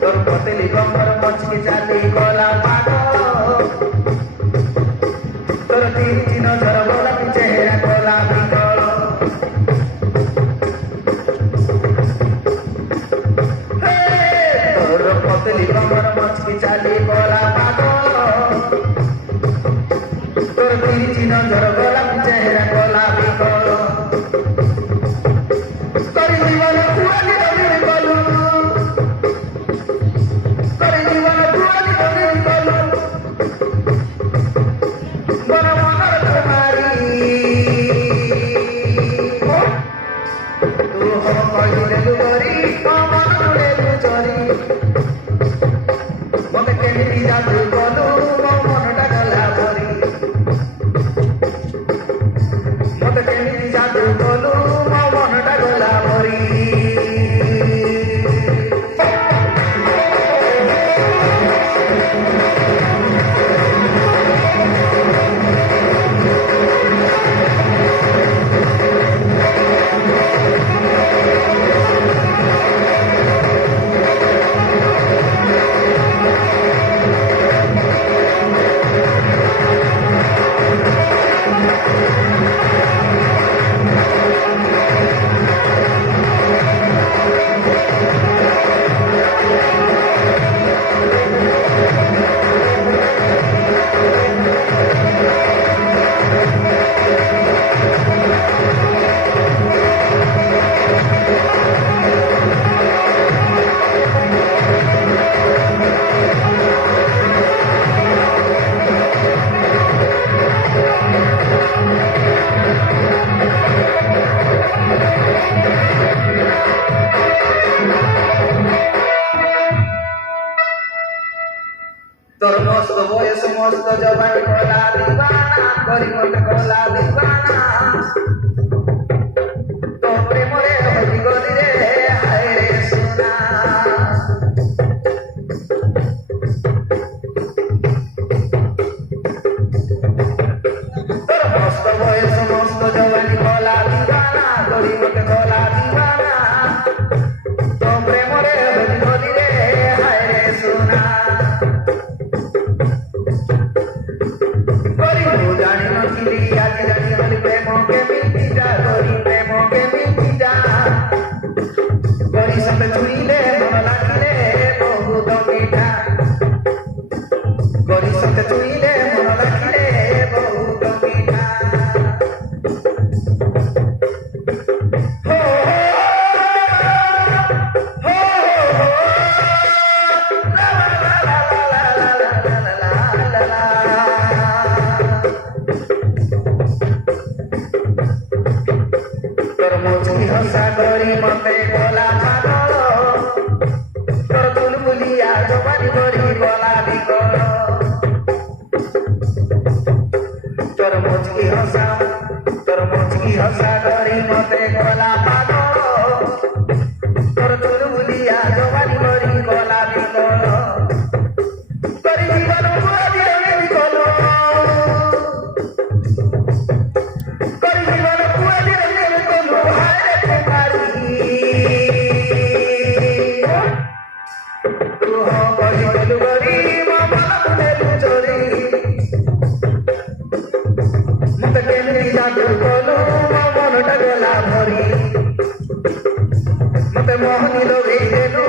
তোর পতলি কমর মচকে চালি গলা পাগল তোর তিরিচি নজর গোলাপি চেহারা গোলাপি গল তোর পতলি কমর মচকে চালি গলা পাগল তোর তিরিচি নজর গোলাপি চেহারা গোলাপি গল তোর জীবন পুরানি রঙের গল তোর জীবন পুরানি রঙের গল বড় মনের তোমারি তু হো কইলে লুগরি মন নুড়ে লুচরি মতে কেমিতি জাদু গলু মনটা গলা ভরি মতে কেমিতি জাদু গলু মনটা গলা ভরি তোর মস্ত বয়স মস্ত জবানি গলা দিবানা করি মতে গলা দিবানা তোর প্রেমরে হলি গলি রে হায় রে সোনা তোর মস্ত বয়স মস্ত জবানি গলা দিবানা করি মতে গলা দিবানা তোর প্রেমরে হলি গলি রে হায় রে সোনা জানি নথিলি আজ জানি বলি প্রেমকে মিটিটা করি প্রেমকে মিটিটা করি সঙ্গে ছুঁইলে মন লাগিলে বহুত মিঠা করি সঙ্গে ছুঁইলে মন লাগিলে বহুত মিঠা हंसा करी मते गला पागल तोर बुलबुलिया जवानी करी गला बिगल तोर मुचकी हंसा करी मते गला पागल तोर बुलबुलिया जवानी करी गला बिगल तोर जीवन पूरा दिए बिगल तोर जीवन पूरा दिए बिगल मत केमिति जादू गलु मनटा गला भरी मते मोहनी लगे देलु